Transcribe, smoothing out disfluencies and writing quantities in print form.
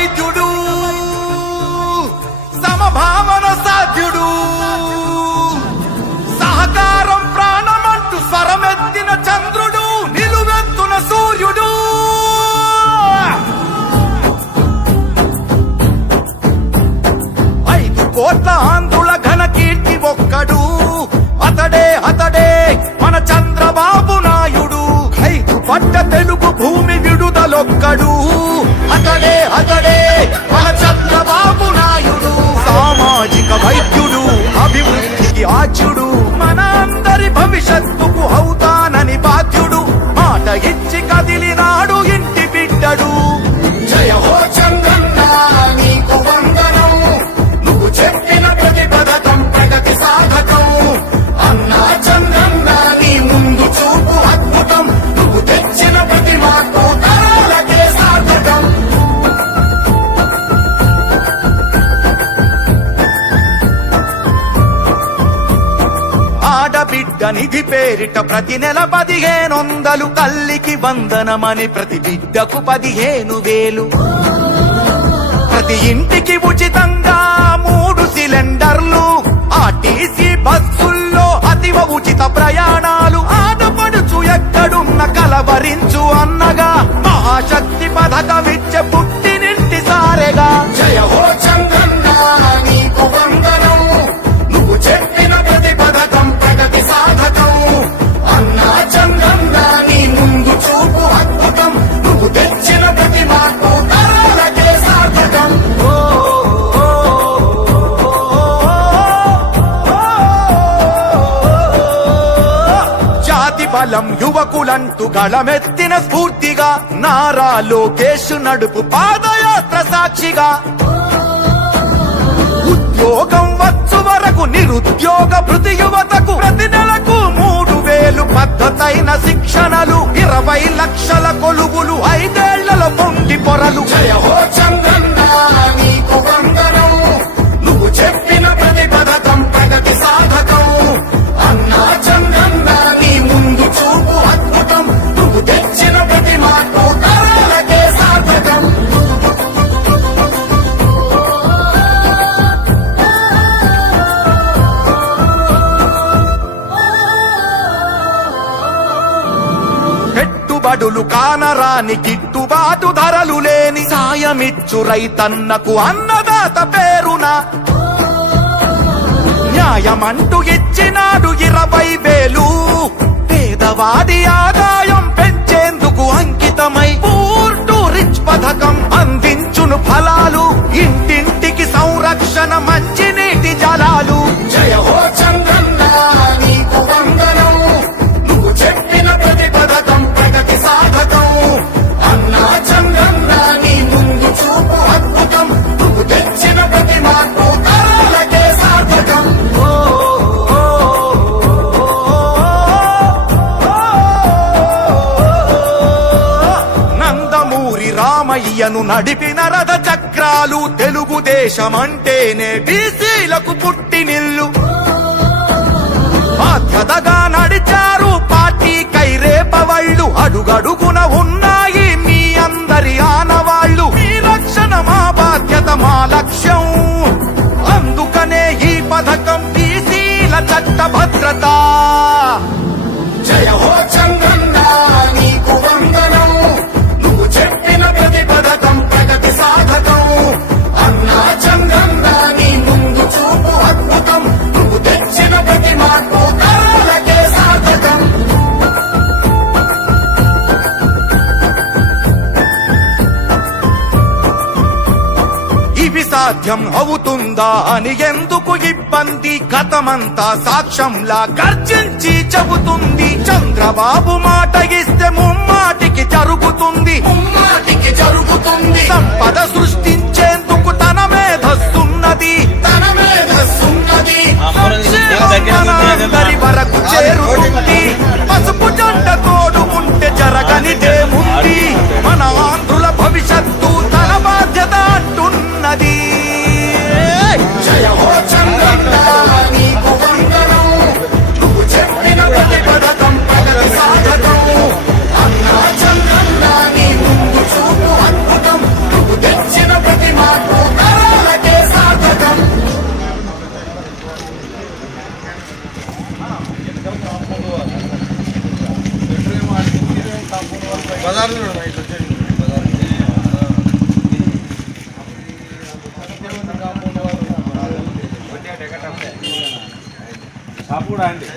వైద్యుడు సమభావన సాధ్యుడు సహకారం ప్రాణమంటూ స్వరమెత్తిన చంద్రుడు నిలువెత్తున సూర్యుడు 5 కోట్ల ఆంధ్రుల ఘన కీర్తి ఒక్కడు అతడే మన చంద్రబాబు నాయుడు 5 పట్ట తెలుగు భూమి విడుదలొక్కడు అతడే మన చంద్రబాబు నాయుడు సామాజిక వైద్యుడు అభివృద్ధికి ఆచ్యుడు మన అందరి భవిష్యత్తుకు అవుతానని బాధ్యుడు మాట ఇచ్చి కదిలినాడు ఇంటి బిడ్డడు జయ హో చంద్రన్న నీకు వందనం నువ్వు చెప్పిన ప్రతి పథకం ప్రగతి సాధకం అన్నా చంద్రన్న నీ ముందు చూపు అద్భుతం నువ్వు తెచ్చిన ప్రతి మార్పు తరాలకే సార్థకం ఆడబిడ్డ నిధి పేరిట ప్రతి నెల 1500 తల్లికి వందనమని ప్రతి బిడ్డకు 15,000 ప్రతి ఇంటికి ఉచితంగా 3 సిలిండర్లు ఆర్టీసీ బస్సుల్లో అతివ ఉచిత ప్రయాణాలు ఆడపడుచు ఎక్కడున్న కలవరించు అన్నగా మహాశక్తి పథకమిచ్చే పుట్టినింటి సారెగా జయ హో చంద్రన్న నీకు వందనం నువ్వు చెప్పిన ప్రతి పథకం ప్రగతి సాధకం అన్నా చంద్రన్న నీ ముందు చూపు అద్భుతం నువ్వు తెచ్చిన ప్రతి మార్పు తరాలకే సార్థకం జాతి బలం యువకులంటూ గళమెత్తిన స్ఫూర్తిగా నారా లోకేష్ నడుపు పాదయాత్ర సాక్షిగా ఉద్యోగం వచ్చు వరకు నిరుద్యోగ భృతి యువతకు ప్రతి నెలకు 3,000 పద్ధతైన శిక్షణలు 20 లక్షల కొలువులు 5 ఏళ్లలో పొంగి పొరలు జయ హో చంద్రన్న నీకు వందనం నువ్వు చెప్పిన ప్రతి పథకం ప్రగతి సాధకం అన్నా చంద్రన్న నీ ముందు చూపు అద్భుతం నువ్వు తెచ్చిన ప్రతి మార్పు తరాలకే సార్థకం పెట్టుబడులు కానరాని గిట్టుబాటు ధరలు లేని సాయమిచ్చు రైతన్నకు అన్నదాత పేరున న్యాయమంటూ ఇచ్చినాడు 20,000 పేదవాడి ఆదాయం పెంచేందుకు అంకితమై పూర్ టు రిచ్ పథకం అందించును ఫలాలు ఇంటింటికి సంరక్షణ మంచినీటి జలాలు జయ హో చంద్రన్న నీకు వందనం నువ్వు చెప్పిన ప్రతి పథకం ప్రగతి సాధకం అన్నా చంద్రన్న నీ ముందు చూపు అద్భుతం నువ్వు తెచ్చిన ప్రతి మార్పు తరాలకే సార్థకం నందమూరి రామయ్యను నడిపిన రథ చక్రాలు తెలుగుదేశమంటేనే బీసీలకు పుట్టినిల్లు బాధ్యతగా నడిచారు పార్టీ కైరేపవళ్ళు అడుగడుగున ఉన్నాయి మీ అందరి ఆనవాళ్లు మీ రక్షణ మా బాధ్యత మా లక్ష్యం అందుకనే ఈ పథకం బీసీల చట్ట భద్రత జయ హో చంద్రన్న నీకు వందనం నువ్వు చెప్పిన ప్రతి పథకం ప్రగతి సాధకం అన్నా చంద్రన్న నీ ముందు చూపు అద్భుతం నువ్వు తెచ్చిన ప్రతి మార్పు తరాలకే సార్థకం ఇవి సాధ్యం అవుతుందా అని ఎందుకు ఇబ్బంది గతమంతా సాక్ష్యంలా గర్జించి చెబుతుంది చంద్రబాబు మాట ఇస్తే ముమ్మాటికి జరుగుతుంది సంపద సృష్టించేందుకు తన మేధస్సున్నది అందరి వరకు చేరుతుంది పసుపు జెండ తోడు ఉంటే జరగనిదేముంది మన ఆంధ్రుల భవిష్యత్తు తన బాధ్యత అంటున్నది జయ హో చంద్రన్న నీకు వందనం నువ్వు చెప్పిన ప్రతి పథకం ప్రగతి సాధకం అన్నా చంద్రన్న నీ ముందు చూపు అద్భుతం నువ్వు తెచ్చిన కాపు కూడా అండి